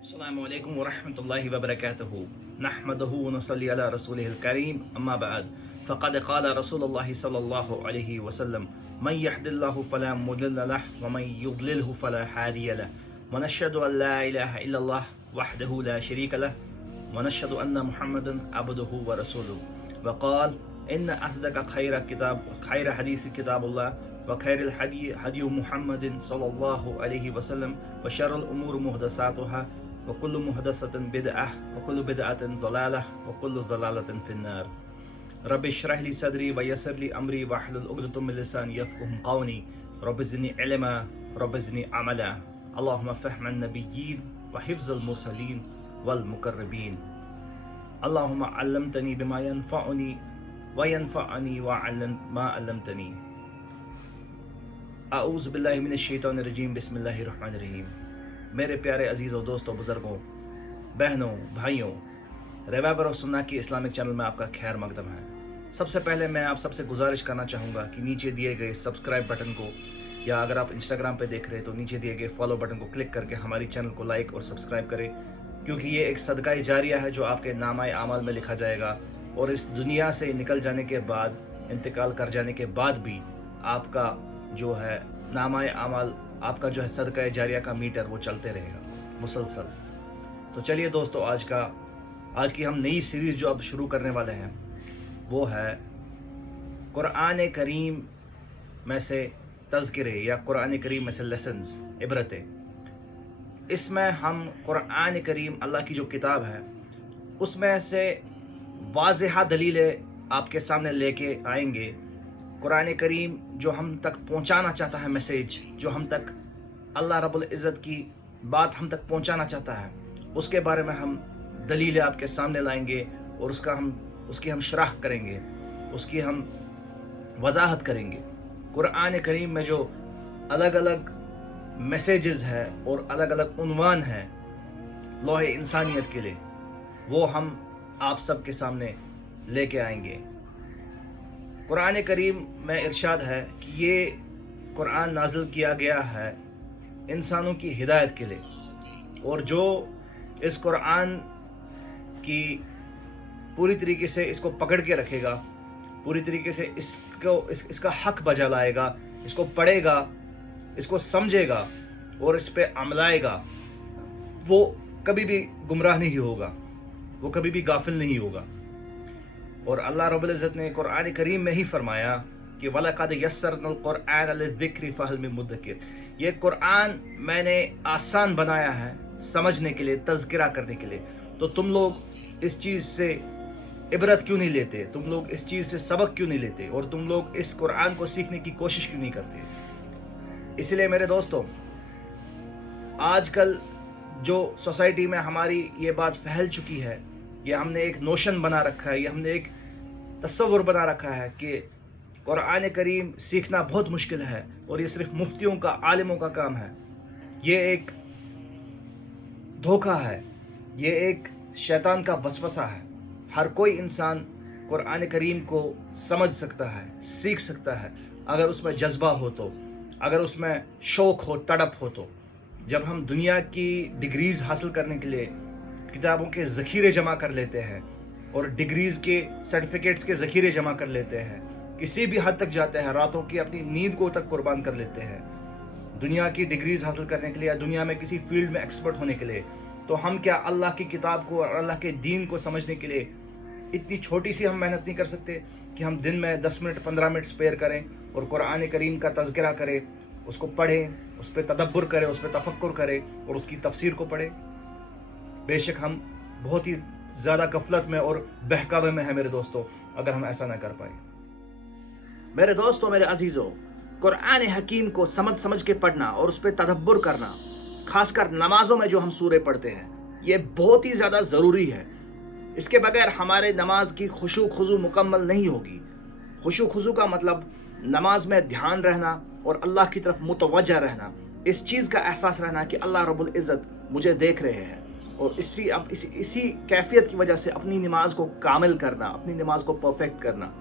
अस्सलामु अलैकुम वरहमतुल्लाहि वबरकातुहू नहमदुहू व नसल्ली अला रसूलिहिल करीम अम्मा बाद फ़क़द क़ाल रसूलुल्लाहि सल्लल्लाहु अलैहि वसल्लम मन यहदिल्लाहु फला मुदिल्ल लहु व मन युद्लिलहु फला हादिय लहु व नशहदु अन ला इलाहा इल्लल्लाह वहदहु ला शरीक लहु व नशहदु अन्न मुहम्मदन अब्दुहु व रसूलुहु व क़ाल इन्न अस्दक़ खैर हदीस किताबुल्लाह व खैरिल हदी मुहम्मदिन सल्लल्लाहु अलैहि वसल्लम व शर्रुल उमूर मुहदसातुहा व कुल्लु मुहदसतिन बिदअह व कुल्लु बिदअतिन ज़लालह व कुल्लु ज़लालतिन फिन्नार। रब्बि इश्रह ली सदरी व यस्सिर ली अमरी वहलुल उक़दतम मिन लिसानी यफ़क़हू क़ौली रब्बि ज़िदनी इल्मा रब्बि ज़िदनी अमला अल्लाहुम्मा फ़हमन नबिय्यीन व हिफ़्ज़ल मुरसलीन वल मुक़र्रबीन अल्लाहुम्मा अल्लिमतनी बिमा यनफ़अनी व यनफ़अनी व अल्लिम मा अल्लमतनी। आऊज़ु बिल्लाहि मिनश शैतानिर रजीम बिस्मिल्लाहिर रहमानिर रहीम। मेरे प्यारे अजीज़ों, दोस्तों, बुज़ुर्गों, बहनों, भाइयों, रिवाइवर ऑफ सुन्ना की इस्लामिक चैनल में आपका खैर मकदम है। सबसे पहले मैं आप सबसे गुजारिश करना चाहूँगा कि नीचे दिए गए सब्सक्राइब बटन को, या अगर आप इंस्टाग्राम पे देख रहे हैं तो नीचे दिए गए फॉलो बटन को क्लिक करके हमारी चैनल को लाइक और सब्सक्राइब करें, क्योंकि ये एक सदका जारिया है जो आपके नामाए आमाल में लिखा जाएगा और इस दुनिया से निकल जाने के बाद, इंतकाल कर जाने के बाद भी आपका जो है नामाए आमाल, आपका जो है सदका जारिया का मीटर वो चलते रहेगा मुसलसल। तो चलिए दोस्तों, आज की हम नई सीरीज़ जो अब शुरू करने वाले हैं वो है कुरान करीम में से तज़किरे या कुरान करीम में से लेसन्स, इबरतें। इसमें हम कुरान करीम, अल्लाह की जो किताब है, उसमें से वाज़ेहा दलीलें आपके सामने लेके आएंगे। कुरान करीम जो हम तक पहुंचाना चाहता है, मैसेज जो हम तक अल्लाह रब्बुल इज़्ज़त की बात हम तक पहुंचाना चाहता है, उसके बारे में हम दलीलें आपके सामने लाएंगे और उसकी हम शरह करेंगे, उसकी हम वजाहत करेंगे। कुरान करीम में जो अलग अलग मैसेजेस है और अलग अलग उन्वान है लौहे इंसानियत के लिए, वो हम आप सब के सामने लेके आएंगे। कुरान करीम में इरशाद है कि ये कुरान नाज़िल किया गया है इंसानों की हिदायत के लिए, और जो इस कुरान की पूरी तरीके से इसको पकड़ के रखेगा, पूरी तरीके से इसका हक बजा लाएगा, इसको पढ़ेगा, इसको समझेगा और इस पे अमलाएगा, वो कभी भी गुमराह नहीं होगा, वो कभी भी गाफिल नहीं होगा। और अल्लाह रब्बुल इज़्ज़त ने कुरान करीम में ही फरमाया कि वलक़द यस्सरनल कुरआन लिज़्ज़िक्रि फ़हल मिन मुद्दकिर। ये कुरान मैंने आसान बनाया है समझने के लिए, तज़किरा करने के लिए। तो तुम लोग इस चीज़ से इबरत क्यों नहीं लेते, तुम लोग इस चीज़ से सबक क्यों नहीं लेते, और तुम लोग इस कुरान को सीखने की कोशिश क्यों नहीं करते। इसलिए मेरे दोस्तों, आजकल जो सोसाइटी में हमारी ये बात फैल चुकी है, ये हमने एक नोशन बना रखा है, ये हमने एक तस्वुर बना रखा है कि कुरान करीम सीखना बहुत मुश्किल है और ये सिर्फ मुफ्तियों का, आलिमों का काम है। ये एक धोखा है, ये एक शैतान का वसवसा है। हर कोई इंसान कुरान करीम को समझ सकता है, सीख सकता है, अगर उसमें जज्बा हो तो, अगर उसमें शौक़ हो, तड़प हो तो। जब हम दुनिया की डिग्रीज़ हासिल करने के लिए किताबों के ज़ख़ीरे जमा कर लेते हैं और डिग्रीज़ के सर्टिफिकेट्स के ज़ख़ीरे जमा कर लेते हैं, किसी भी हद तक जाते हैं, रातों की अपनी नींद को तक कुर्बान कर लेते हैं दुनिया की डिग्रीज़ हासिल करने के लिए या दुनिया में किसी फील्ड में एक्सपर्ट होने के लिए, तो हम क्या अल्लाह की किताब को और अल्लाह के दीन को समझने के लिए इतनी छोटी सी हम मेहनत नहीं कर सकते कि हम दिन में 10 मिनट 15 मिनट स्पेयर करें और कुरान करीम का तज़किरा करें, उसको पढ़ें, उस पर तदब्बुर करें, उस पर तफक्कुर करें और उसकी तफसीर को पढ़ें। बेशक हम बहुत ही ज़्यादा गफलत में और बहकावे में हैं मेरे दोस्तों, अगर हम ऐसा ना कर पाए। मेरे दोस्तों, मेरे अजीज़ों, कुरान हकीम को समझ के पढ़ना और उस पर तदब्बुर करना, खासकर नमाजों में जो हम सूरे पढ़ते हैं, ये बहुत ही ज़्यादा ज़रूरी है। इसके बगैर हमारे नमाज की खुशू खुजू मुकम्मल नहीं होगी। खुशू खुजू का मतलब नमाज में ध्यान रहना और अल्लाह की तरफ मुतवज्जा रहना, इस चीज़ का एहसास रहना कि अल्लाह रब्बुल इज़्ज़त मुझे देख रहे हैं, और इसी कैफियत की वजह से अपनी नमाज को कामिल करना, अपनी नमाज को परफेक्ट करना।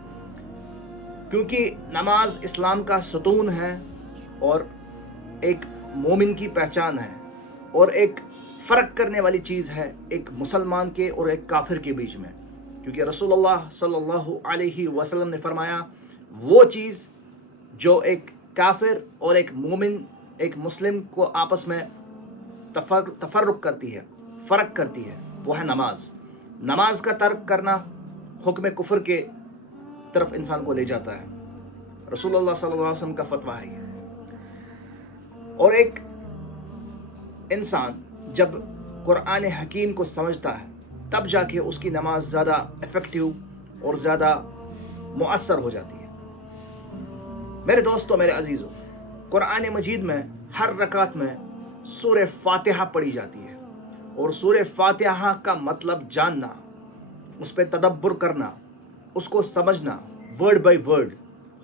क्योंकि नमाज इस्लाम का सतून है और एक मोमिन की पहचान है और एक फ़र्क करने वाली चीज़ है एक मुसलमान के और एक काफिर के बीच में, क्योंकि रसूलुल्लाह सल्लल्लाहु अलैहि वसल्लम ने फरमाया वो चीज़ जो एक काफिर और एक मोमिन, एक मुस्लिम को आपस में तफर्रुक करती है, फ़र्क करती है, वो है नमाज। नमाज का तर्क करना हुक्म कुफ्र के तरफ इंसान को ले जाता है। रसूलुल्लाह सल्लल्लाहु अलैहि वसल्लम का फतवा है ये। और एक इंसान जब कुरान हकीम को समझता है तब जाके उसकी नमाज ज़्यादा इफ़ेक्टिव और ज़्यादा मुअस्सर हो जाती है। मेरे दोस्तों, मेरे अजीज़ों, कुरान मजीद में हर रकात में सूरह फातिहा पढ़ी जाती है, और सूरह फातिहा का मतलब जानना, उस पर तदब्बर करना, उसको समझना वर्ड बाय वर्ड,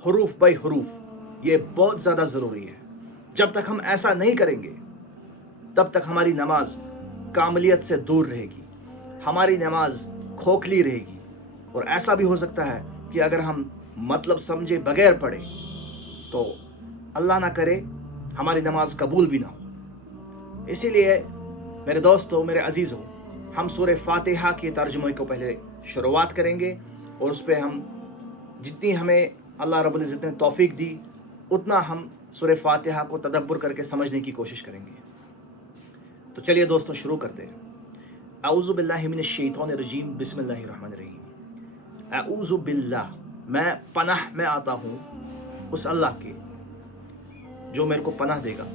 हरूफ बाय हरूफ, ये बहुत ज़्यादा ज़रूरी है। जब तक हम ऐसा नहीं करेंगे तब तक हमारी नमाज कामलियत से दूर रहेगी, हमारी नमाज खोखली रहेगी। और ऐसा भी हो सकता है कि अगर हम मतलब समझे बगैर पढ़े तो अल्लाह ना करे हमारी नमाज कबूल भी ना हो। इसीलिए मेरे दोस्तों, मेरे अजीज़ों, हम सूरह फातिहा के तर्जुमे को पहले शुरुआत करेंगे, और उस पर हम जितनी हमें अल्लाह रब्बुल इज़्ज़त ने तौफीक दी उतना हम सूरह फातिहा को तदब्बर करके समझने की कोशिश करेंगे। तो चलिए दोस्तों, शुरू करते हैं। अऊज़ु बिल्लाहि मिनश शैतानिर रजीम, बिस्मिल्लाहिर रहमानिर रहीम। अऊज़ु बिल्लाह, मैं पनाह में आता हूँ उस अल्लाह के जो मेरे को पनाह देगा,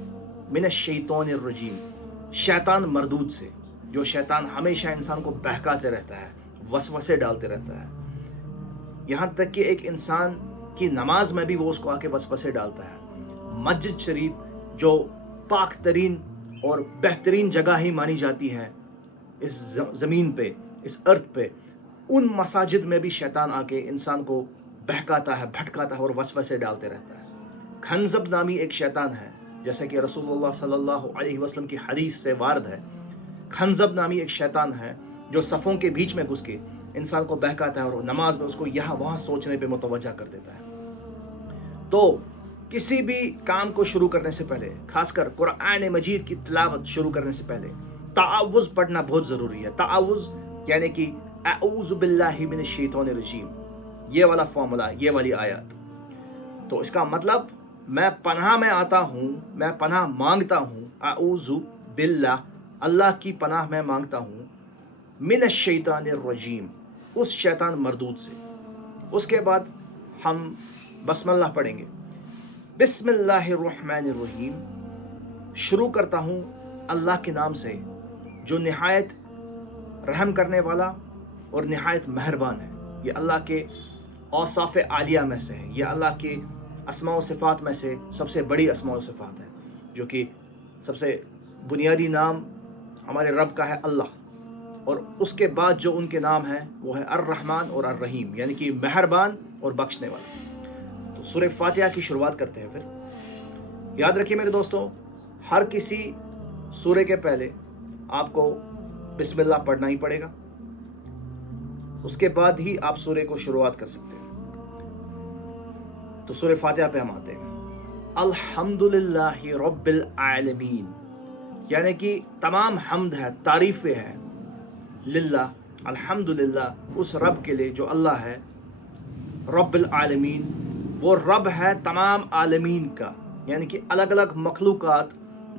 मिनश शैतानिर रजीम, शैतान मरदूद से, जो शैतान हमेशा इंसान को बहकाते रहता है, वसवसे डालते रहता है। यहाँ तक कि एक इंसान की नमाज में भी वो उसको आके वसवसे डालता है। मस्जिद शरीफ जो पाक तरीन और बेहतरीन जगह ही मानी जाती है इस ज़मीन पे, इस अर्थ पे, उन मसाजिद में भी शैतान आके इंसान को बहकाता है, भटकाता है और वसवसे डालते रहता है। खंजब नामी एक शैतान है, जैसे कि रसूलुल्लाह सल्लल्लाहु अलैहि वसल्लम की हदीस से वारद है। खंजब नामी एक शैतान है जो सफ़ों के बीच में घुस के इंसान को बहकाता है और नमाज में उसको यहाँ वहाँ सोचने पे मुतवज्जा कर देता है। तो किसी भी काम को शुरू करने से पहले, खासकर कुरान मजीद की तिलावत शुरू करने से पहले, ताअवुज़ पढ़ना बहुत ज़रूरी है। ताअवुज़ यानी कि अऊज़ु बिल्लाहि मिनश शैतानिर रजीम, ये वाला फॉर्मूला, ये वाली आयत। तो इसका मतलब मैं पनाह में आता हूँ, मैं पनाह मांगता हूँ, अऊज़ु बिल्लाह, अल्लाह की पनाह में मांगता हूँ, मिनश शैतानिर रजीम, उस शैतान मरदूद से। उसके बाद हम बस्मिल्लाह पढ़ेंगे। बिस्मिल्लाहिर्रहमानिर्रहीम, शुरू करता हूँ अल्लाह के नाम से जो निहायत रहम करने वाला और निहायत मेहरबान है। ये अल्लाह के औसाफ आलिया में से है, ये अल्लाह के अस्मा व सिफ़ात में से सबसे बड़ी अस्मा व सिफ़ात है, जो कि सबसे बुनियादी नाम हमारे रब का है अल्लाह, और उसके बाद जो उनके नाम हैं वो है अर्रहमान और अर्रहीम, यानी कि मेहरबान और बख्शने वाला। तो सूरह फातिहा की शुरुआत करते हैं। फिर याद रखिए मेरे दोस्तों, हर किसी सूरह के पहले आपको बिस्मिल्लाह पढ़ना ही पड़ेगा, उसके बाद ही आप सूरह को शुरुआत कर सकते हैं। तो सूरह फातिहा पे हम आते हैं। अल्हम्दुलिल्लाहि रब्बिल आलमीन, यानी कि तमाम हम्द है, तारीफ़ें हैं, लिल्लाह, अल्हम्दुलिल्लाह, उस रब के लिए जो अल्लाह है। रब्बिल आलमीन, वो रब है तमाम आलमीन का, यानी कि अलग अलग मखलूक़ात,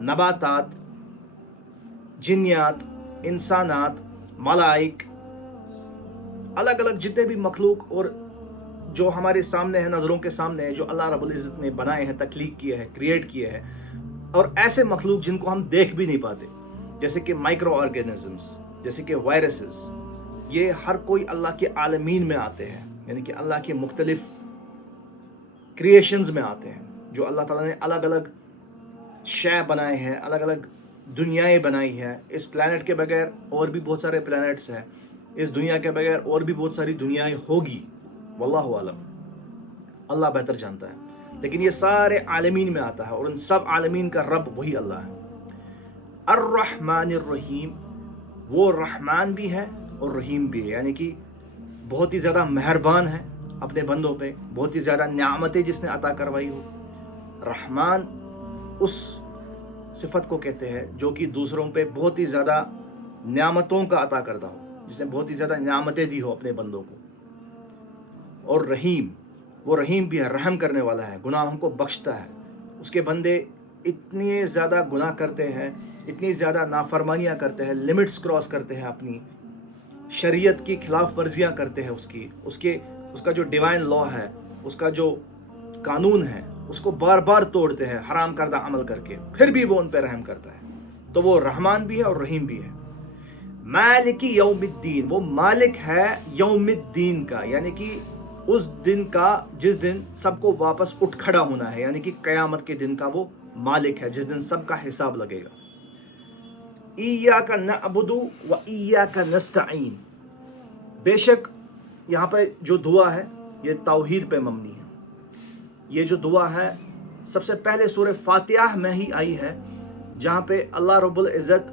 नबातात, जिन्नियात, इंसानात, मलाइक, अलग अलग जितने भी मखलूक और जो हमारे सामने है, नज़रों के सामने है, जो अल्लाह रब्बुल इज़्ज़त ने बनाए हैं, तख्लीक किए हैं, क्रिएट किए हैं, और ऐसे मखलूक जिनको हम देख भी नहीं पाते, जैसे कि माइक्रो ऑर्गेनिजम्स, जैसे कि वायरसेस, ये हर कोई अल्लाह के आलमीन में आते हैं, यानी कि अल्लाह के मुख्तलिफ क्रिएशंस में आते हैं, जो अल्लाह ताला ने अलग अलग शय बनाए हैं, अलग अलग दुनियाएं बनाई हैं। इस प्लैनेट के बगैर और भी बहुत सारे प्लैनेट्स हैं, इस दुनिया के बगैर और भी बहुत सारी दुनियाएं होगी, वल्लाहु आलम, अल्लाह बेहतर जानता है। लेकिन ये सारे आलमीन में आता है, और उन सब आलमीन का रब वही अल्लाह है। अर्रहमानिर रहीम, वो रहमान भी है और रहीम भी है, यानी कि बहुत ही ज़्यादा मेहरबान है अपने बंदों पे, बहुत ही ज़्यादा नियामतें जिसने अता करवाई हो। रहमान उस صفت کو کہتے ہیں جو کہ دوسروں پہ بہت ہی زیادہ نعمتوں کا عطا کردہ ہو، جس نے بہت ہی زیادہ نعمتیں دی ہو اپنے بندوں کو. اور رحیم، وہ رحیم بھی ہے، رحم کرنے والا ہے، گناہوں کو بخشتا ہے. اس کے بندے اتنے زیادہ گناہ کرتے ہیں، اتنی زیادہ نافرمانیاں کرتے ہیں، لمٹس کراس کرتے ہیں، اپنی شریعت کی خلاف ورزیاں کرتے ہیں، اس کا جو ڈیوائن لا ہے، اس کا جو قانون ہے، اس کو بار بار توڑتے ہیں حرام کردہ عمل کر کے، پھر بھی وہ ان پہ رحم کرتا ہے. تو وہ رحمان بھی ہے اور رحیم بھی ہے. مالک یوم الدین، وہ مالک ہے یوم الدین کا، یعنی کہ اس دن کا جس دن سب کو واپس اٹھ کھڑا ہونا ہے، یعنی کہ قیامت کے دن کا وہ مالک ہے، جس دن سب کا حساب لگے گا. ایاک نعبد و ایاک نستعین، بے شک یہاں پہ جو دعا ہے یہ توحید پہ مبنی ہے. یہ جو دعا ہے سب سے پہلے سورہ فاتحہ میں ہی آئی ہے، جہاں پہ اللہ رب العزت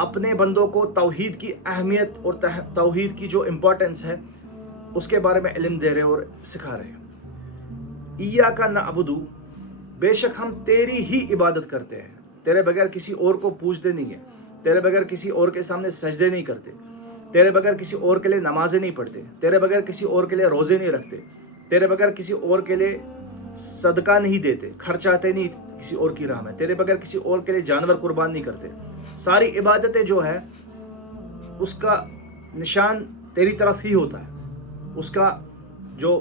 اپنے بندوں کو توحید کی اہمیت اور توحید کی جو امپورٹنس ہے اس کے بارے میں علم دے رہے اور سکھا رہے. ایاک نعبد، بے شک ہم تیری ہی عبادت کرتے ہیں، تیرے بغیر کسی اور کو پوجتے نہیں ہیں، تیرے بغیر کسی اور کے سامنے سجدے نہیں کرتے، تیرے بغیر کسی اور کے لیے نمازیں نہیں پڑھتے، تیرے بغیر کسی اور کے لیے روزے نہیں رکھتے، تیرے بغیر کسی اور کے لیے صدقہ نہیں دیتے، خرچاتے نہیں کسی اور کی راہ میں، تیرے بغیر کسی اور کے لیے جانور قربان نہیں کرتے. ساری عبادتیں جو ہے اس کا نشان تیری طرف ہی ہوتا ہے، اس کا جو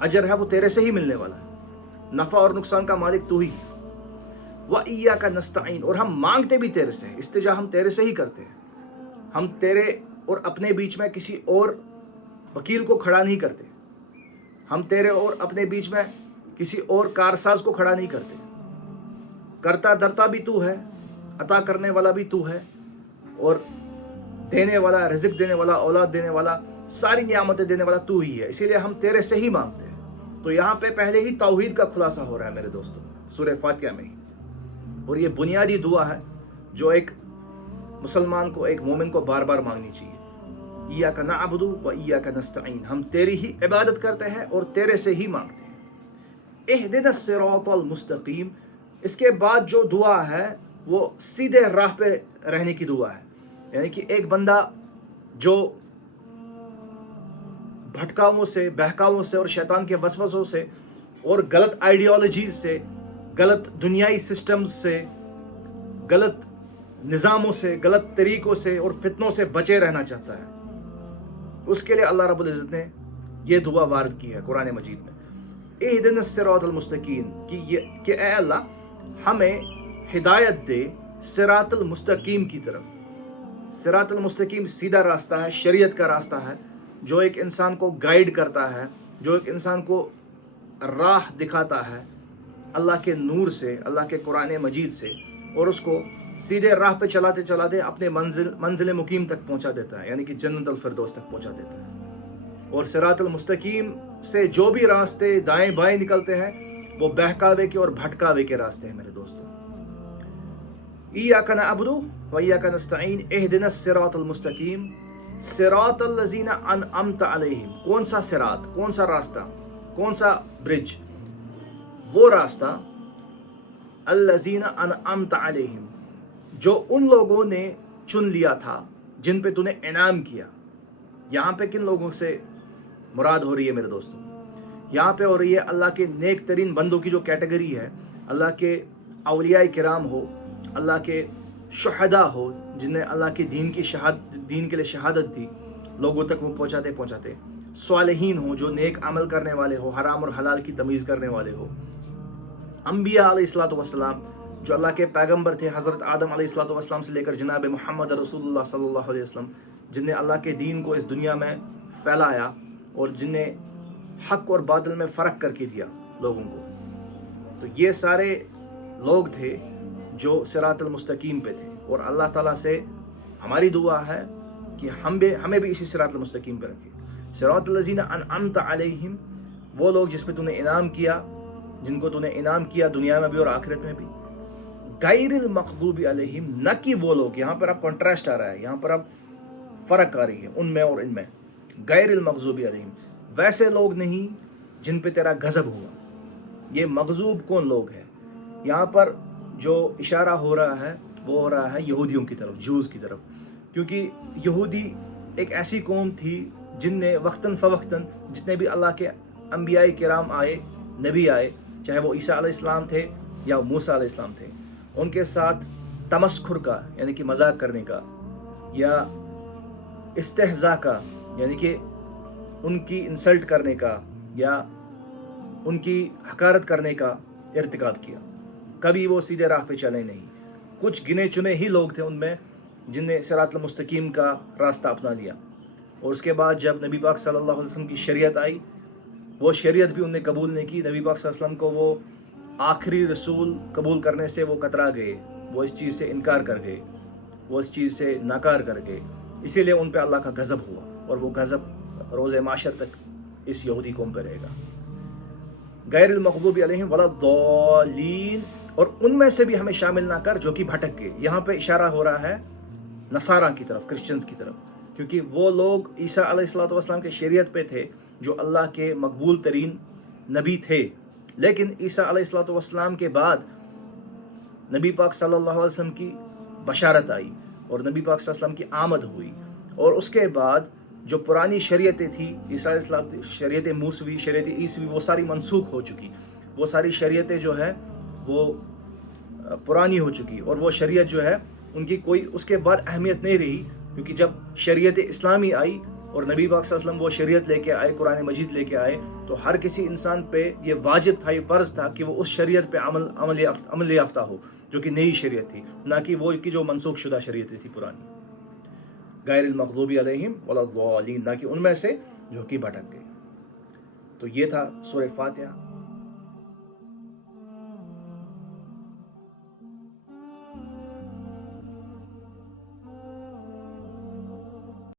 اجر ہے وہ تیرے سے ہی ملنے والا ہے، نفع اور نقصان کا مالک تو ہی. وَإِيَّاكَ نَسْتَعِينُ، اور ہم مانگتے بھی تیرے سے ہیں، استجا ہم تیرے سے ہی کرتے ہیں. ہم تیرے اور اپنے بیچ میں کسی اور وکیل کو کھڑا نہیں کرتے، ہم تیرے اور اپنے بیچ میں کسی اور کارساز کو کھڑا نہیں کرتے. کرتا درتا بھی تو ہے، عطا کرنے والا بھی تو ہے، اور دینے والا، رزق دینے والا، اولاد دینے والا، ساری نعمتیں دینے والا تو ہی ہے، اسی لیے ہم تیرے سے ہی مانگتے ہیں. تو یہاں پہ پہلے ہی توحید کا خلاصہ ہو رہا ہے میرے دوستوں سورہ فاتحہ میں ہی. اور یہ بنیادی دعا ہے جو ایک مسلمان کو، ایک مومن کو بار بار مانگنی چاہیے. ایاک نعبد و ایاک نستعین، ہم تیری ہی عبادت کرتے ہیں اور تیرے سے ہی مانگتے ہیں. اہدنا الصراط المستقیم، اس کے بعد جو دعا ہے وہ سیدھے راہ پہ رہنے کی دعا ہے. یعنی کہ ایک بندہ جو بھٹکاؤں سے، بہکاؤں سے اور شیطان کے وسوسوں سے اور غلط آئیڈیالوجیز سے، غلط دنیائی سسٹمز سے، غلط نظاموں سے، غلط طریقوں سے اور فتنوں سے بچے رہنا چاہتا ہے، اس کے لیے اللہ رب العزت نے یہ دعا وارد کی ہے قرآن مجید میں. اہدنا الصراط المستقیم، کہ اے اللہ ہمیں ہدایت دے صراط المستقیم کی طرف. صراط المستقیم سیدھا راستہ ہے، شریعت کا راستہ ہے، جو ایک انسان کو گائیڈ کرتا ہے، جو ایک انسان کو راہ دکھاتا ہے اللہ کے نور سے، اللہ کے قرآن مجید سے، اور اس کو سیدھے راہ پہ چلاتے چلاتے اپنے منزل مقیم تک پہنچا دیتا ہے، یعنی کہ جنت الفردوس تک پہنچا دیتا ہے. اور صراط المستقیم سے جو بھی راستے دائیں بائیں نکلتے ہیں وہ بہکاوے کے اور بھٹکاوے کے راستے ہیں میرے دوستوں. ایاک نعبد و ایاک نستعین اہدنا الصراط المستقیم صراط الذین انعمت علیہم. کون سا صراط، کون سا راستہ، کون سا برج؟ وہ راستہ الذین انعمت علیہم، جو ان لوگوں نے چن لیا تھا جن پہ تو نے انعام کیا. یہاں پہ کن لوگوں سے مراد ہو رہی ہے میرے دوستوں؟ یہاں پہ ہو رہی ہے اللہ کے نیک ترین بندوں کی جو کیٹیگری ہے، اللہ کے اولیاء کرام ہو، اللہ کے شہداء ہو، جن نے اللہ کے دین کے لیے شہادت دی، لوگوں تک وہ پہنچاتے. صالحین ہو جو نیک عمل کرنے والے ہو، حرام اور حلال کی تمیز کرنے والے ہو. انبیاء علیہ الصلوۃ والسلام جو اللہ کے پیغمبر تھے، حضرت آدم علیہ الصلوۃ والسلام سے لے کر جناب محمد رسول اللہ صلی اللہ علیہ وسلم، جن نے اللہ کے دین کو اس دنیا میں پھیلایا اور جن نے حق اور باطل میں فرق کر کے دیا لوگوں کو. تو یہ سارے لوگ تھے جو صراط المستقیم پہ تھے، اور اللہ تعالیٰ سے ہماری دعا ہے کہ ہمیں بھی اسی صراط المستقیم پہ رکھے. صراط الذین انعمت علیہم، وہ لوگ جس پہ تو نے انعام کیا، جن کو تو نے انعام کیا دنیا میں بھی اور آخرت میں بھی. غیر المغضوب علیہم، نہ کہ وہ لوگ، یہاں پر اب کنٹراسٹ آ رہا ہے، یہاں پر اب فرق آ رہی ہے ان میں اور ان میں. غیر المغضوب علیہم، ویسے لوگ نہیں جن پہ تیرا غضب ہوا. یہ مغضوب کون لوگ ہیں؟ یہاں پر جو اشارہ ہو رہا ہے وہ ہو رہا ہے یہودیوں کی طرف، جوز کی طرف، کیونکہ یہودی ایک ایسی قوم تھی جن نے وقتاً فوقتاً جتنے بھی اللہ کے انبیاء کرام آئے، نبی آئے، چاہے وہ عیسیٰ علیہ السلام تھے یا موسیٰ علیہ السلام تھے، ان کے ساتھ تمسخر کا یعنی کہ مذاق کرنے کا، یا استہزاء کا یعنی کہ ان کی انسلٹ کرنے کا یا ان کی حقارت کرنے کا ارتکاب کیا. کبھی وہ سیدھے راہ پہ چلے نہیں. کچھ گنے چنے ہی لوگ تھے ان میں جن نے صراط المستقیم کا راستہ اپنا لیا، اور اس کے بعد جب نبی پاک صلی اللہ علیہ وسلم کی شریعت آئی، وہ شریعت بھی ان نے قبول نہیں کی. نبی پاک صلی اللہ علیہ وسلم کو وہ آخری رسول قبول کرنے سے وہ کترا گئے، وہ اس چیز سے انکار کر گئے، وہ اس چیز سے ناکار کر گئے. اسی لیے ان پہ اللہ کا غضب ہوا، اور وہ غضب روز معاشر تک اس یہودی قوم پہ رہے گا. غیر المغضوب علیہم ولا الضالین، اور ان میں سے بھی ہمیں شامل نہ کر جو کہ بھٹک گئے. یہاں پہ اشارہ ہو رہا ہے نصاراں کی طرف، کرسچنز کی طرف، کیونکہ وہ لوگ عیسیٰ علیہ السلام کے شریعت پہ تھے جو اللہ کے مقبول ترین نبی تھے. لیکن عیسیٰ علیہ السلام کے بعد نبی پاک صلی اللہ علیہ وسلم کی بشارت آئی اور نبی پاک صلی اللہ علیہ وسلم کی آمد ہوئی، اور اس کے بعد جو پرانی شریعتیں تھیں، عیسیٰ علیہ السلام شریعت موسوی، شریعت عیسوی، وہ ساری منسوخ ہو چکی. وہ ساری شریعتیں جو ہے وہ پرانی ہو چکی، اور وہ شریعت جو ہے ان کی کوئی اس کے بعد اہمیت نہیں رہی، کیونکہ جب شریعت اسلامی آئی اور نبی پاک صلی اللہ علیہ وسلم وہ شریعت لے کے آئے، قرآن مجید لے کے آئے، تو ہر کسی انسان پہ یہ واجب تھا، یہ فرض تھا کہ وہ اس شریعت پہ عمل یافتہ ہو جو کہ نئی شریعت تھی، نہ کہ وہ کی جو منسوخ شدہ شریعتیں تھی پرانی. غیر المغضوب علیہم ولا الضالین، نہ کہ ان میں سے جو کہ بھٹک گئے. تو یہ تھا سورہ فاتحہ.